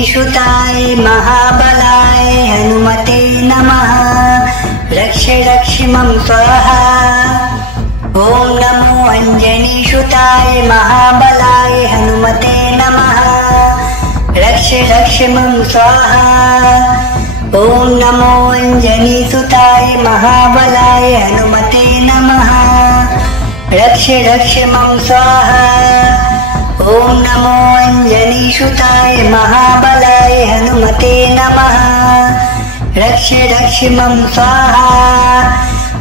अञ्जनीसुताय महाबलाय हनुमते नमः। रक्ष रक्षिमं स्वाहा। ॐ नमो अञ्जनीसुताय महाबलाय हनुमते नमः। रक्ष रक्षिमं स्वाहा। ॐ नमो अञ्जनीसुताय महाबलाय हनुमते नमः। रक्ष रक्षिमं स्वाहा। ॐ नमो अञ्जनीसुताय महाबलाय हनुमते नमः। रक्ष रक्षिमं स्वाहा।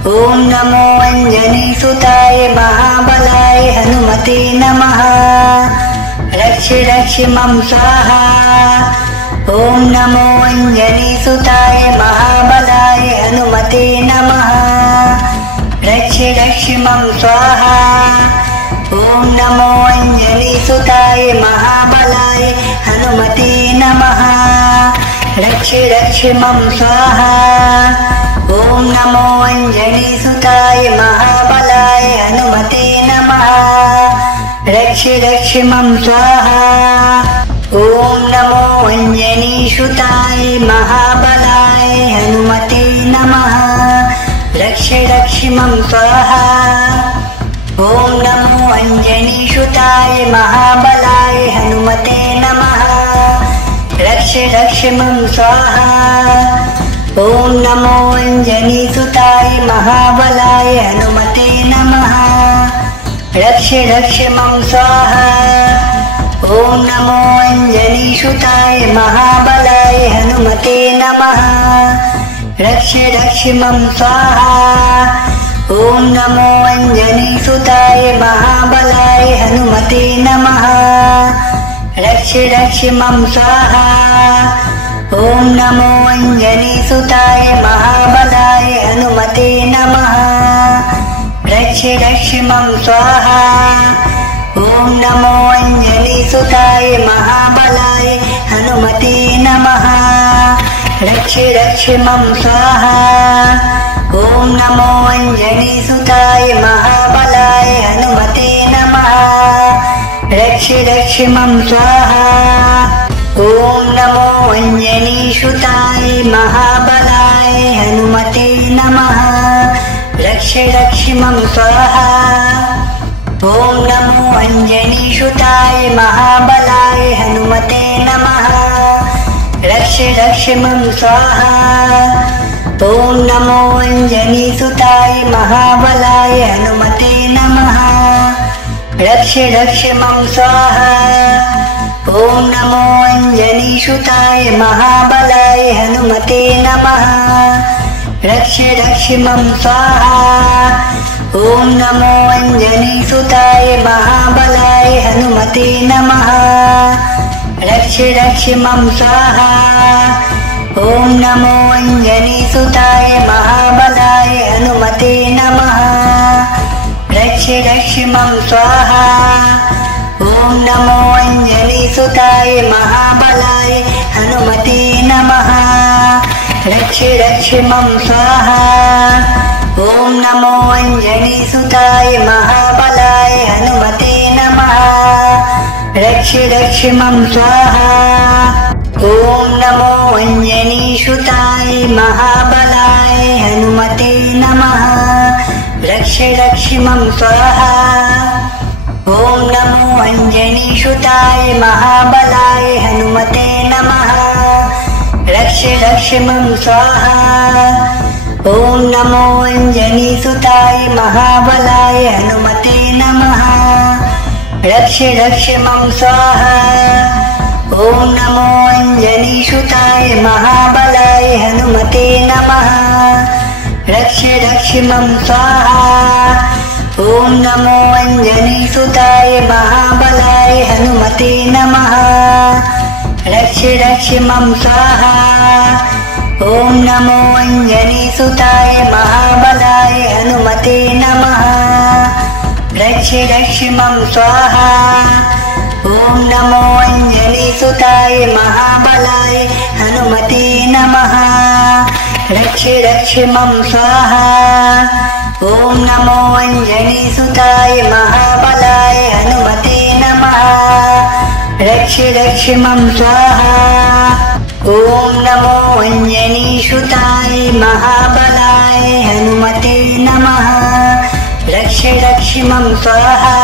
ॐ नमो अञ्जनीसुताय महाबलाय हनुमते नमः। रक्ष रक्षिमं स्वाहा। ॐ नमो अञ्जनीसुताय महाबलाय हनुमते नमः। रक्ष रक्षिमं स्वाहा। ॐ नमो अञ्जनीसुताय महाबलाय हनुमते नमः। रक्ष रक्षिमं स्वाहा। ॐ नमो अञ्जनीसुताय महाबलाय हनुमते नमः। रक्ष रक्षिमं स्वाहा। ॐ नमो अञ्जनीसुताय महाबलाय हनुमते नमः। रक्ष रक्षिमं स्वाहा। ॐ नमो अञ्जनीसुताय महाबलाय हनुमते नमः। रक्ष रक्षिमं स्वाहा। ॐ नमो अञ्जनीसुताय महाबलाय हनुमते नमः। रक्ष रक्षिमं स्वाहा। ॐ नमो अञ्जनीसुताय महाबलाय हनुमते नमः। रक्ष रक्षिमं स्वाहा। ॐ नमो अञ्जनीसुताय महाबलाय हनुमते नमः। रक्ष रक्षिमं स्वाहा। ॐ नमो अञ्जनीसुताय महाबलाय हनुमते नमः। रक्ष रक्षिमं स्वाहा। ॐ नमो अञ्जनीसुताय महाबलाय हनुमते नमः। रक्ष रक्षिमं स्वाहा। ॐ नमो अञ्जनीसुताय महाबलाय हनुमते नमः। रक्ष रक्षिमं स्वाहा। ॐ नमो अञ्जनीसुताय महाबलाय हनुमते नमः। रक्ष रक्षिमं स्वाहा। ॐ नमो अञ्जनीसुताय महाबलाय हनुमते नमः। रक्ष रक्षिमं स्वाहा। ॐ नमो अञ्जनीसुताय महाबलाय हनुमते नमः। रक्ष रक्षिमं स्वाहा। ॐ नमो अञ्जनीसुताय महाबलाय हनुमते नमः। रक्ष रक्षिमं स्वाहा। ॐ नमो अञ्जनीसुताय महाबलाय हनुमते नमः। रक्ष रक्षिमं स्वाहा। ॐ नमो अञ्जनीसुताय महाबलाय हनुमते नमः। रक्ष रक्षिमं स्वाहा। ॐ नमो अञ्जनीसुताय महाबलाय हनुमते नमः। रक्ष रक्षिमं स्वाहा। ॐ नमो अञ्जनीसुताय महाबलाय हनुमते नमः। रक्ष रक्षिमं स्वाहा। ॐ नमो अञ्जनीसुताय महाबलाय हनुमते नमः। रक्ष रक्षिमं स्वाहा। ॐ नमो अञ्जनीसुताय महाबलाय हनुमते नमः। रक्ष रक्षिमं स्वाहा। ॐ नमो अञ्जनीसुताय महाबलाय हनुमते नमः। रक्ष रक्षिमं स्वाहा। ॐ नमो अञ्जनीसुताय महाबलाय हनुमते नमः। रक्ष रक्षिमं स्वाहा। ॐ नमो अञ्जनीसुताय महाबलाय हनुमते नमः। रक्ष रक्षिमं स्वाहा। ॐ नमो अञ्जनीसुताय महाबलाय हनुमते नमः। रक्ष रक्षिमं स्वाहा। ॐ नमो अञ्जनीसुताय महाबलाय हनुमते नमः। रक्ष रक्षिमं स्वाहा। ॐ नमो अञ्जनीसुताय महाबलाय हनुमते नमः। रक्ष रक्ष मम स्वाहा। ॐ नमो अञ्जनीसुताय महाबलाय हनुमते नमः। रक्ष रक्ष मम स्वाहा।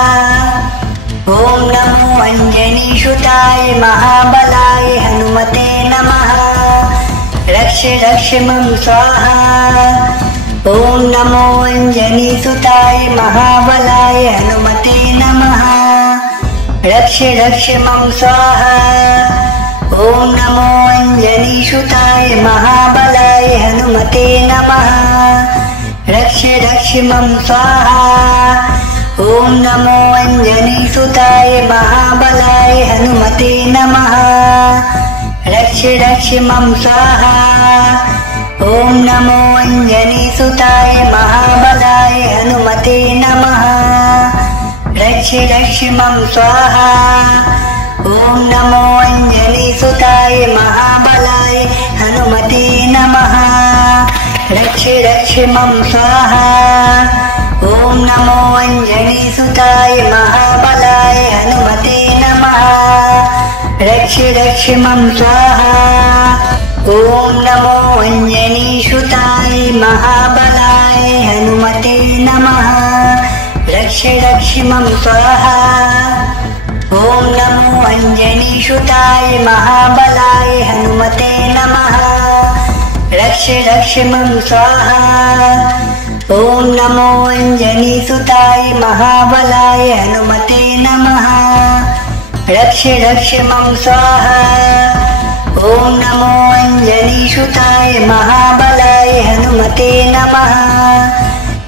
ॐ नमो अञ्जनीसुताय महाबलाय हनुमते नमः। रक्ष रक्ष मम स्वाहा। ॐ नमो अञ्जनीसुताय महाबलाय हनुमते नमः। रक्ष रक्ष मम स्वाहा। ॐ नमो अञ्जनीसुताय महाबलाय हनुमते नमः। रक्ष रक्ष मम स्वाहा। ॐ नमो अञ्जनीसुताय महाबलाय हनुमते नमः। रक्ष रक्ष मम स्वाहा। ॐ नमो अञ्जनीसुताय महाबलाय हनुमते नमः। रक्ष रक्ष मम स्वाहा। ॐ नमो अञ्जनीसुताय महाबलाय हनुमते नमः। रक्ष रक्ष मम स्वाहा। ॐ नमो अञ्जनीसुताय महाबलाय हनुमते नमः। रक्ष रक्ष मम स्वाहा। ॐ नमो अञ्जनीसुताय महाबलाय हनुमते नमः। रक्ष रक्ष मम स्वाहा। ॐ नमो अञ्जनीसुताय महाबलाय हनुमते नमः। रक्ष रक्ष मम स्वाहा। ॐ नमो अञ्जनीसुताय महाबलाय हनुमते नमः। रक्ष रक्ष मम स्वाहा। ॐ नमो अञ्जनीसुताय महाबलाय हनुमते नमः।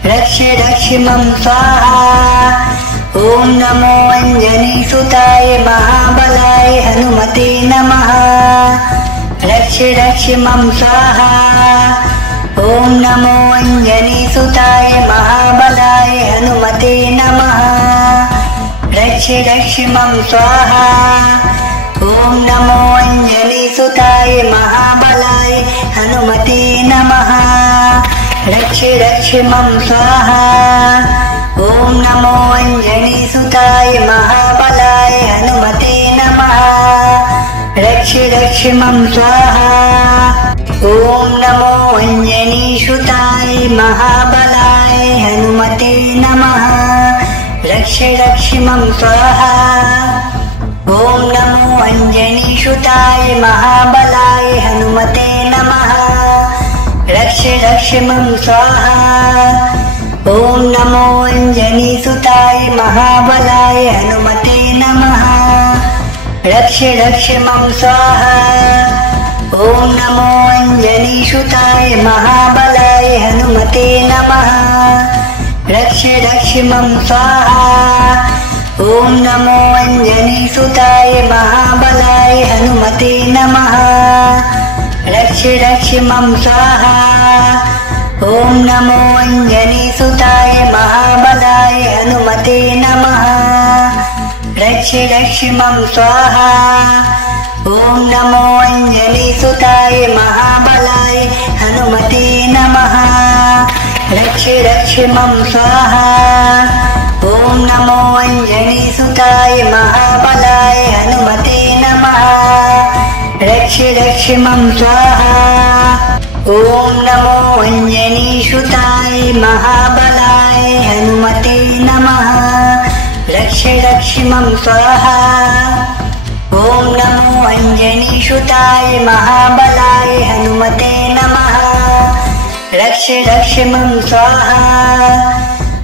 रक्ष रक्ष मम स्वाहा। ॐ नमो अञ्जनीसुताय महाबलाय हनुमते नमः। रक्ष रक्ष मम स्वाहा। ॐ नमो अञ्जनीसुताय महाबलाय हनुमते नमः। रक्ष रक्ष मम स्वाहा। ॐ नमो अञ्जनीसुताय महाबलाय हनुमते नमः। रक्ष रक्ष मम स्वाहा। ॐ नमो अञ्जनीसुताय महाबलाय हनुमते नमः। रक्ष रक्ष मम स्वाहा। ॐ नमो अञ्जनीसुताय महाबलाय हनुमते नमः। रक्ष रक्ष मम स्वाहा। ॐ नमो अञ्जनीसुताय महाबलाय हनुमते नमः। रक्ष रक्ष मम स्वाहा। ॐ नमो अञ्जनीसुताय महाबलाय हनुमते नमः। रक्ष रक्ष मम स्वाहा। ॐ नमो अञ्जनीसुताय महाबलाय हनुमते नमः। रक्ष रक्ष मम स्वाहा। ॐ नमो अञ्जनीसुताय महाबलाय हनुमते नमः। रक्ष रक्ष मम स्वाहा। ॐ नमो अञ्जनीसुताय महाबलाय हनुमते नमः। रक्ष रक्ष मम स्वाहा। ॐ नमो अञ्जनीसुताय महाबलाय हनुमते नमः। रक्ष रक्ष मम स्वाहा। ॐ नमो अञ्जनीसुताय महाबलाय हनुमते नमः। रक्ष रक्ष मम स्वाहा। ॐ नमो अञ्जनीसुताय महाबलाय हनुमते नमः। रक्ष रक्ष मम स्वाहा। ॐ नमो अञ्जनीसुताय महाबलाय हनुमते नमः। रक्ष रक्ष मम स्वाहा।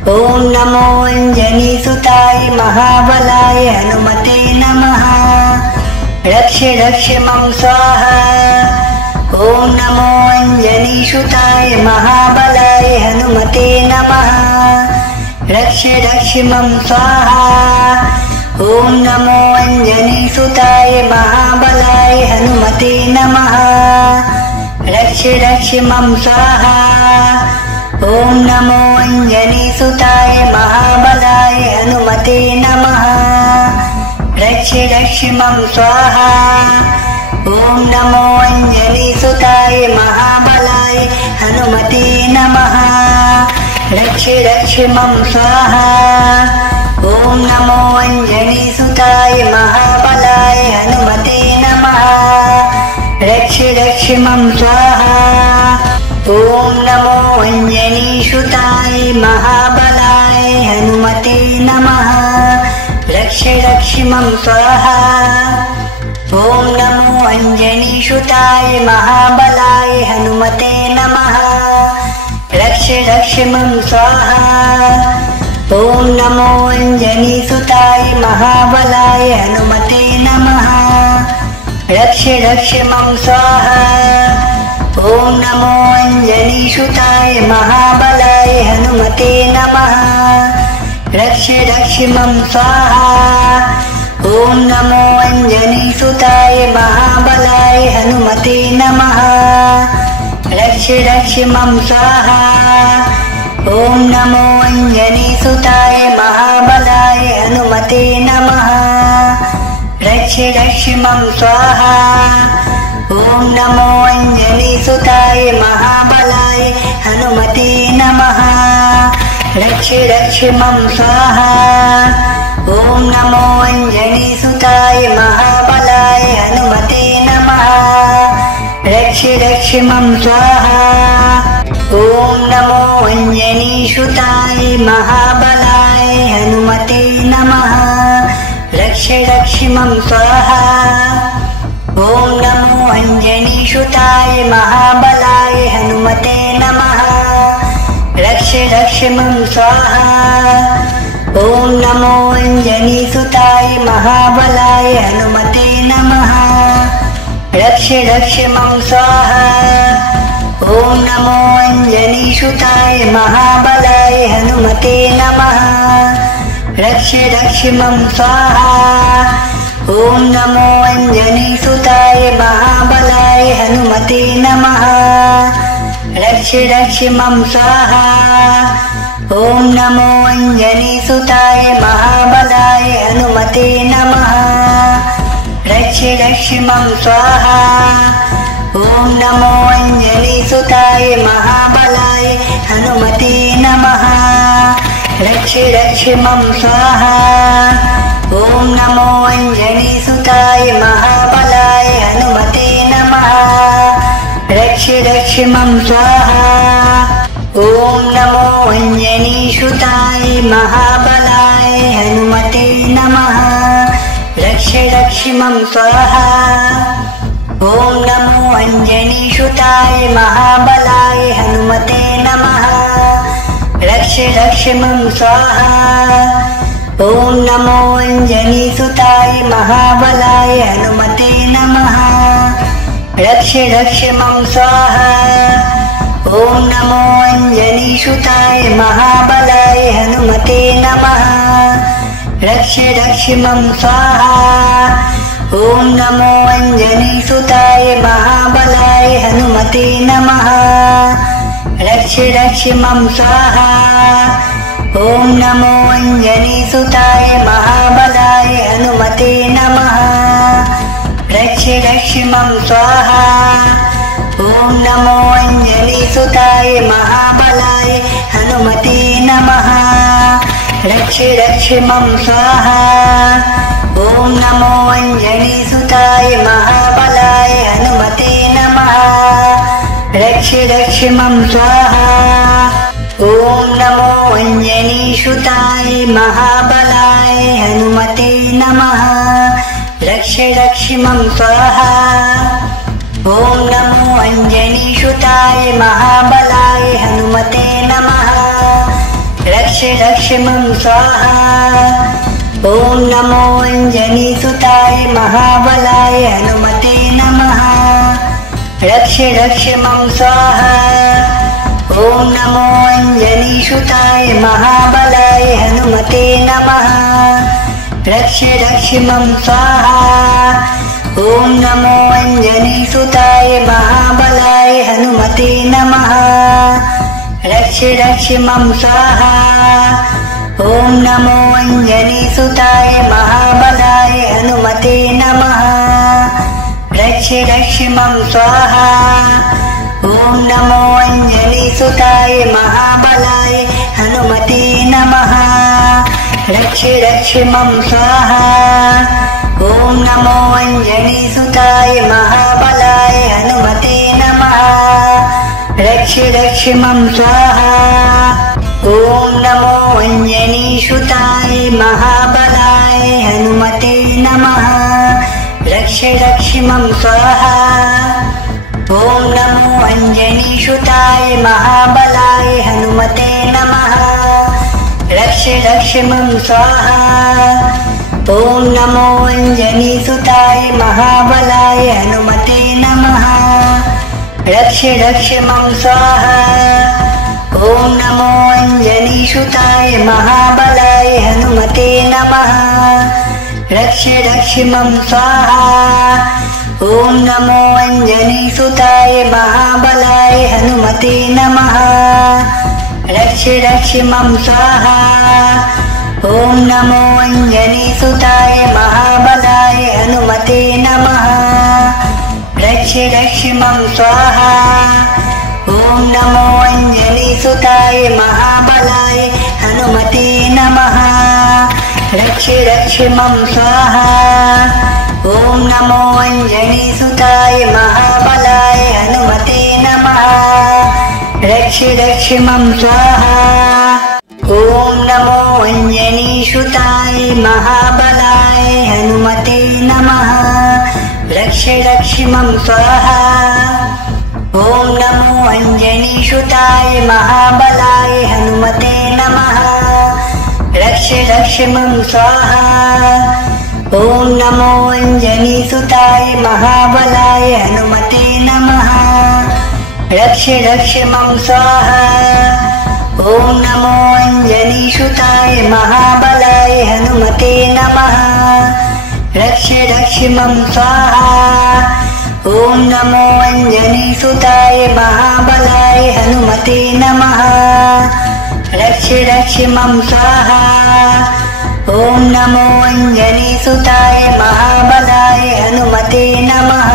ॐ नमो अञ्जनीसुताय महाबलाय हनुमते नमः। रक्ष रक्ष मम स्वाहा। ॐ नमो अञ्जनीसुताय महाबलाय हनुमते नमः। रक्ष रक्ष मम स्वाहा। ॐ नमो अञ्जनीसुताय महाबलाय हनुमते नमः। रक्ष रक्ष मम स्वाहा। ॐ नमो अञ्जनीसुताय महाबलाय हनुमते नमः। रक्ष रक्ष मम स्वाहा। ॐ नमो अञ्जनीसुताय महाबलाय हनुमते नमः। रक्ष रक्ष मम स्वाहा। ॐ नमो अञ्जनीसुताय महाबलाय हनुमते नमः। रक्ष रक्ष मम स्वाहा। ॐ नमो अञ्जनीसुताय महाबलाय हनुमते नमः। रक्ष रक्ष मम स्वाहा। ॐ नमो अञ्जनीसुताय महाबलाय हनुमते नमः। रक्ष रक्ष मम स्वाहा। ॐ नमो अञ्जनीसुताय महाबलाय हनुमते नमः। रक्ष रक्ष मम स्वाहा। ॐ नमो अञ्जनीसुताय महाबलाय हनुमते नमः। रक्ष रक्ष मम स्वाहा। ॐ नमो अञ्जनीसुताय महाबलाय हनुमते नमः। रक्ष रक्ष मम स्वाहा। ॐ नमो अञ्जनीसुताय महाबलाय हनुमते नमः। रक्ष रक्ष मम स्वाहा। ॐ नमो अञ्जनीसुताय महाबलाय हनुमते नमः। रक्ष रक्ष मम स्वाहा। ॐ नमो अञ्जनीसुताय महाबलाय हनुमते नमः। रक्ष रक्ष मम स्वाहा। ॐ नमो अञ्जनीसुताय महाबलाय हनुमते नमः। रक्ष रक्ष मम स्वाहा। ॐ नमो अञ्जनीसुताय महाबलाय हनुमते नमः। रक्ष रक्ष मम स्वाहा। ॐ नमो अञ्जनीसुताय महाबलाय हनुमते नमः। रक्ष रक्ष मम स्वाहा। ॐ नमो अञ्जनीसुताय महाबलाय हनुमते नमः। रक्ष रक्ष मम स्वाहा। ॐ नमो अञ्जनीसुताय महाबलाय हनुमते नमः। रक्ष रक्ष मम स्वाहा। ॐ नमो अञ्जनीसुताय महाबलाय हनुमते नमः। रक्ष रक्ष मम स्वाहा। ॐ नमो अञ्जनीसुताय महाबलाय हनुमते नमः। रक्ष रक्ष मम स्वाहा। ॐ नमो अञ्जनीसुताय महाबलाय हनुमते नमः। रक्ष रक्ष मम स्वाहा। ॐ नमो अञ्जनीसुताय महाबलाय हनुमते नमः। रक्ष रक्ष मम स्वाहा। ॐ नमो अञ्जनीसुताय महाबलाय हनुमते नमः। रक्ष रक्ष मम स्वाहा। ॐ नमो अञ्जनीसुताय महाबलाय हनुमते नमः। रक्ष रक्ष मम स्वाहा। ॐ नमो अञ्जनीसुताय महाबलाय हनुमते नमः। रक्ष रक्ष मम स्वाहा। ॐ नमो अञ्जनीसुताय महाबलाय हनुमते नमः। रक्ष रक्ष मम स्वाहा। ॐ नमो अञ्जनीसुताय महाबलाय हनुमते नमः। रक्ष रक्ष मम स्वाहा। ॐ नमो अञ्जनीसुताय महाबलाय हनुमते नमः। रक्ष रक्ष मम स्वाहा। ॐ नमो अञ्जनीसुताय महाबलाय हनुमते नमः। रक्ष रक्ष मम स्वाहा। ॐ नमो अञ्जनीसुताय महाबलाय हनुमते नमः। रक्ष रक्ष मम स्वाहा। ॐ नमो अञ्जनीसुताय महाबलाय हनुमते नमः। रक्ष रक्ष मम स्वाहा। ॐ नमो अञ्जनीसुताय महाबलाय हनुमते नमः। रक्ष रक्ष मम स्वाहा। ॐ नमो अञ्जनीसुताय महाबलाय हनुमते नमः। रक्ष रक्ष मम स्वाहा। ॐ नमो अञ्जनीसुताय महाबलाय हनुमते नमः। रक्ष रक्ष मम स्वाहा। ॐ नमो अञ्जनीसुताय महाबलाय हनुमते नमः। रक्ष रक्ष मम स्वाहा। ॐ नमो अञ्जनीसुताय महाबलाय हनुमते नमः रक्ष रक्ष मम स्वाहा ॐ नमो अञ्जनीसुताय महाबलाय हनुमते नमः रक्ष रक्ष मम स्वाहा ॐ नमो अञ्जनीसुताय महाबलाय हनुमते नमः रक्ष रक्ष मम स्वाहा ॐ नमो अञ्जनीसुताय महाबलाय हनुमते नमः रक्ष रक्ष मम स्वाहा ॐ नमो अञ्जनीसुताय महाबलाय हनुमते नमः रक्ष रक्ष मम स्वाहा ॐ नमो अञ्जनीसुताय महाबलाय हनुमते नमः रक्ष रक्ष मम स्वाहा ॐ नमो अञ्जनीसुताय महाबलाय हनुमते नमः रक्ष रक्ष मम स्वाहा ॐ नमो अञ्जनीसुताय महाबलाय हनुमते नमः रक्ष रक्ष मम स्वाहा ॐ नमो अञ्जनीसुताय महाबलाय हनुमते नमः रक्ष रक्ष मम स्वाहा ॐ नमो अञ्जनीसुताय महाबलाय हनुमते नमः रक्ष रक्ष मम स्वाहा ॐ नमो अञ्जनीसुताय महाबलाय हनुमते नमः रक्ष रक्ष मम स्वाहा ॐ नमो अञ्जनीसुताय महाबलाय हनुमते नमः रक्ष रक्ष मम स्वाहा ॐ नमो अञ्जनीसुताय महाबलाय हनुमते नमः रक्ष रक्ष मम स्वाहा ॐ नमो अञ्जनीसुताय महाबलाय हनुमते नमः रक्ष रक्ष मम स्वाहा ॐ नमो अञ्जनीसुताय महाबलाय हनुमते नमः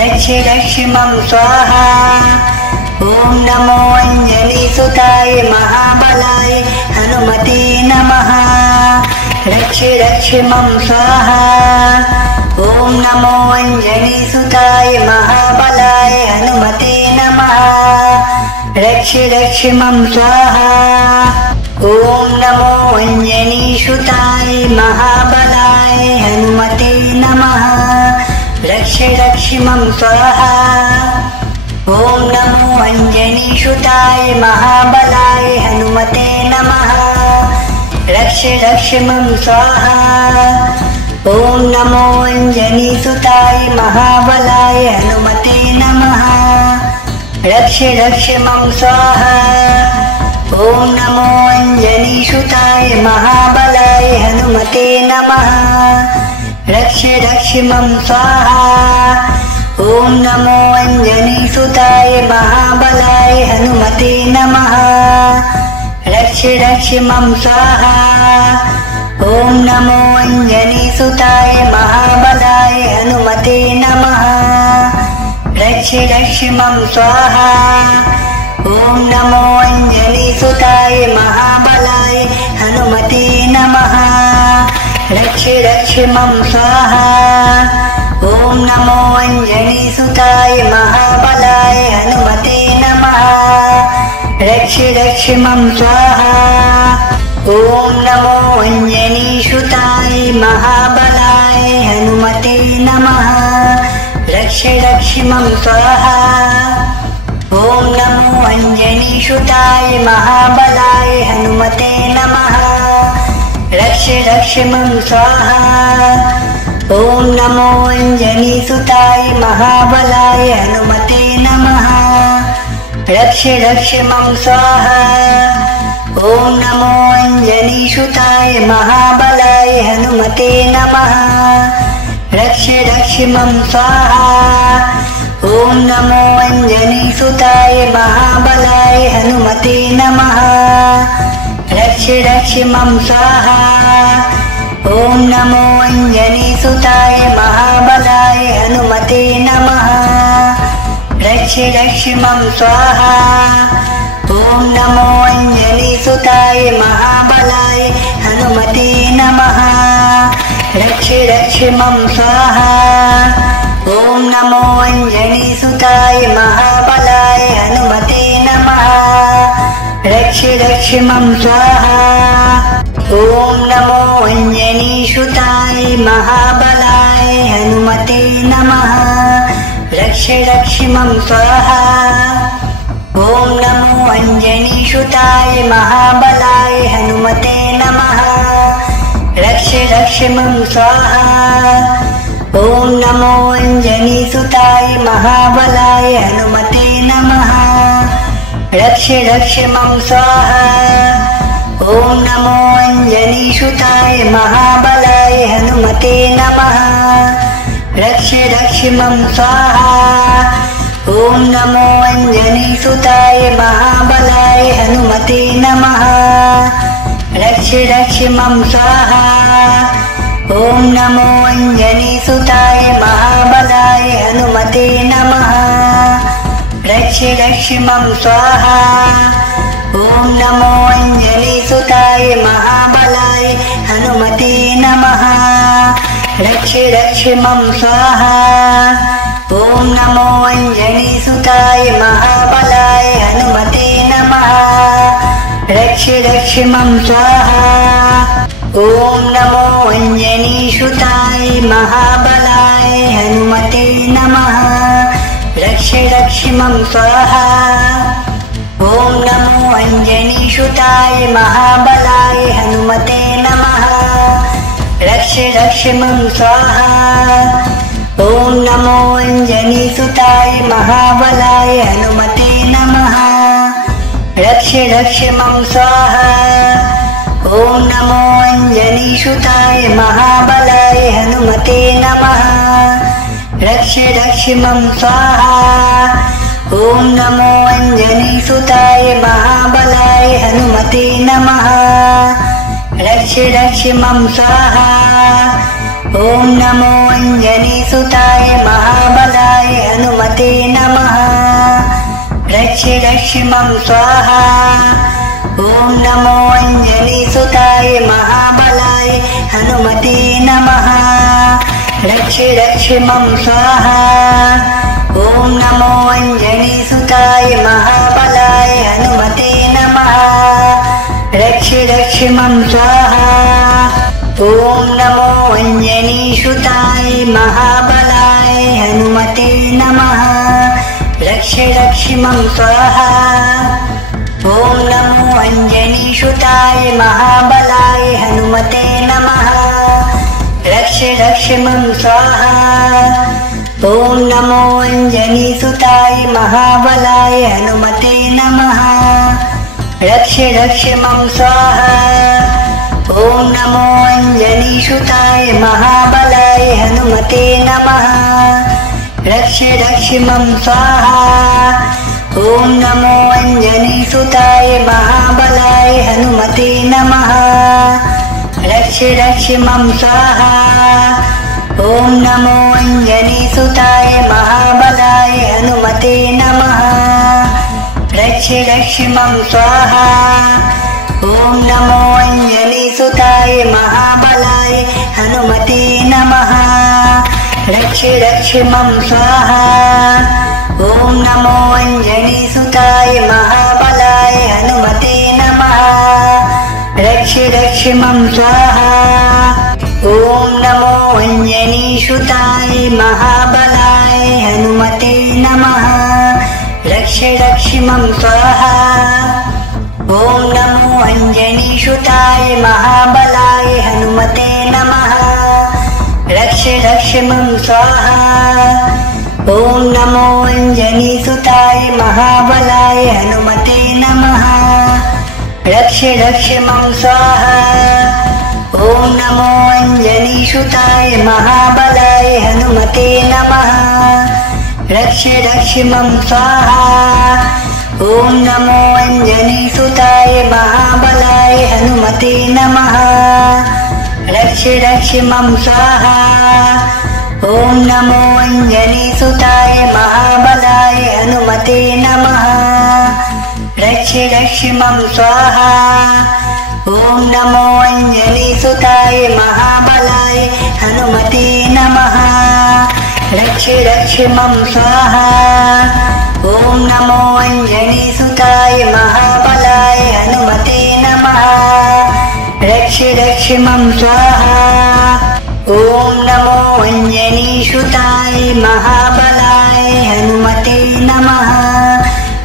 रक्ष रक्ष मम स्वाहा ॐ नमो अञ्जनीसुताय महाबलाय हनुमते नमः रक्ष रक्ष मम स्वाहा ॐ नमो अञ्जनीसुताय महाबलाय हनुमते नमः रक्ष रक्ष मम स्वाहा ॐ नमो अञ्जनीसुताय महाबलाय हनुमते नमः रक्ष रक्ष मम स्वाहा ॐ नमो अञ्जनीसुताय महाबलाय हनुमते नमः रक्ष रक्ष मम स्वाहा ॐ नमो अञ्जनीसुताय महाबलाय हनुमते नमः रक्ष रक्ष मम स्वाहा ॐ नमो अञ्जनीसुताय महाबलाय हनुमते नमः रक्ष रक्ष मम स्वाहा ॐ नमो अञ्जनीसुताय महाबलाय हनुमते नमः रक्ष रक्ष मम स्वाहा ॐ नमो अञ्जनीसुताय महाबलाय हनुमते नमः रक्ष रक्ष मम स्वाहा ॐ नमो अञ्जनीसुताय महाबलाय हनुमते नमः रक्ष रक्ष मम स्वाहा ॐ नमो अञ्जनीसुताय महाबलाय हनुमते नमः रक्ष रक्ष मम स्वाहा ॐ नमो अञ्जनीसुताय महाबलाय हनुमते नमः रक्ष रक्ष मम स्वाहा ॐ नमो अञ्जनीसुताय महाबलाय हनुमते नमः रक्ष रक्ष मम स्वाहा ॐ नमो अञ्जनीसुताय महाबलाय हनुमते नमः रक्ष रक्ष मम स्वाहा ॐ नमो अञ्जनीसुताय महाबलाय हनुमते नमः रक्ष रक्ष मम स्वाहा ॐ नमो अञ्जनीसुताय महाबलाय हनुमते नमः रक्ष रक्ष मम स्वाहा ॐ नमो अञ्जनीसुताय महाबलाय हनुमते नमः रक्ष रक्ष मम स्वाहा ॐ नमो अञ्जनीसुताय महाबलाय हनुमते नमः रक्ष रक्ष मम स्वाहा ॐ नमो अञ्जनीसुताय महाबलाय हनुमते नमः रक्ष रक्ष मम स्वाहा ॐ नमो अञ्जनीसुताय महाबलाय हनुमते नमः रक्ष रक्ष मम स्वाहा ॐ नमो अञ्जनीसुताय महाबलाय हनुमते नमः रक्ष रक्ष मम स्वाहा ॐ नमो अञ्जनीसुताय महाबलाय हनुमते नमः रक्ष रक्ष मम स्वाहा ॐ नमो अञ्जनीसुताय महाबलाय हनुमते नमः रक्ष रक्ष मम स्वाहा ॐ नमो अञ्जनीसुताय महाबलाय हनुमते नमः रक्ष रक्ष मम स्वाहा ॐ नमो अञ्जनीसुताय महाबलाय हनुमते नमः रक्ष रक्ष मम स्वाहा ॐ नमो अञ्जनीसुताय महाबलाय हनुमते नमः रक्ष रक्ष मम स्वाहा ॐ नमो अञ्जनीसुताय महाबलाय हनुमते नमः रक्ष रक्ष मम स्वाहा ॐ नमो अञ्जनीसुताय महाबलाय हनुमते नमः रक्ष रक्ष मम स्वाहा ॐ नमो अञ्जनीसुताय महाबलाय हनुमते नमः रक्ष रक्ष मम स्वाहा ॐ नमो अञ्जनीसुताय महाबलाय हनुमते नमः रक्ष रक्ष मम स्वाहा ॐ नमो अञ्जनीसुताय महाबलाय हनुमते नमः रक्ष रक्ष मम स्वाहा ॐ नमो अञ्जनीसुताय महाबलाय हनुमते नमः रक्ष रक्ष मम स्वाहा ॐ नमो अञ्जनीसुताय महाबलाय हनुमते नमः रक्ष रक्ष मम स्वाहा ॐ नमो अञ्जनीसुताय महाबलाय हनुमते नमः रक्ष रक्ष मम स्वाहा ॐ नमो अञ्जनीसुताय महाबलाय हनुमते नमः रक्ष रक्ष मम स्वाहा ॐ नमो अञ्जनीसुताय महाबलाय हनुमते नमः रक्ष रक्ष मम स्वाहा ॐ नमो अञ्जनीसुताय महाबलाय हनुमते नमः रक्ष रक्ष मम स्वाहा ॐ नमो अञ्जनीसुताय महाबलाय हनुमते नमः रक्ष रक्ष मम स्वाहा ॐ नमो अञ्जनीसुताय महाबलाय हनुमते नमः रक्ष रक्ष मम स्वाहा ॐ नमो अञ्जनीसुताय महाबलाय हनुमते नमः रक्ष रक्ष मम स्वाहा ॐ नमो अञ्जनीसुताय महाबलाय हनुमते नमः रक्ष रक्ष मम स्वाहा ॐ नमो अञ्जनीसुताय महाबलाय हनुमते नमः रक्ष रक्ष मम स्वाहा ॐ नमो अञ्जनीसुताय महाबलाय हनुमते नमः रक्ष रक्ष मम स्वाहा ॐ नमो अञ्जनीसुताय महाबलाय हनुमते नमः रक्ष रक्ष मम स्वाहा ॐ नमो अञ्जनीसुताय महाबलाय हनुमते नमः रक्ष रक्ष मम स्वाहा ॐ नमो अञ्जनीसुताय महाबलाय हनुमते नमः रक्ष रक्ष मम स्वाहा ॐ नमो अञ्जनीसुताय महाबलाय हनुमते नमः रक्ष रक्ष मम स्वाहा ॐ नमो अञ्जनीसुताय महाबलाय हनुमते नमः रक्ष रक्ष मम स्वाहा ॐ नमो अञ्जनीसुताय महाबलाय हनुमते नमः रक्ष रक्ष मम स्वाहा ॐ नमो अञ्जनीसुताय महाबलाय हनुमते नमः रक्ष रक्ष मम स्वाहा। ॐ नमो अञ्जनीसुताय महाबलाय हनुमते नमः। रक्ष रक्ष मम स्वाहा। ॐ नमो अञ्जनीसुताय महाबलाय हनुमते नमः। रक्ष रक्ष मम स्वाहा। ॐ नमो अञ्जनीसुताय महाबलाय हनुमते नमः।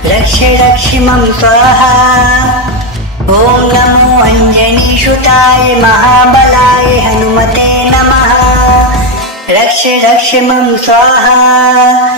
रक्ष रक्ष मम स्वाहा। ॐ नमो अञ्जनीसुताय महाबलाय हनुमते नमः। रक्ष रक्ष मम स्वाहा।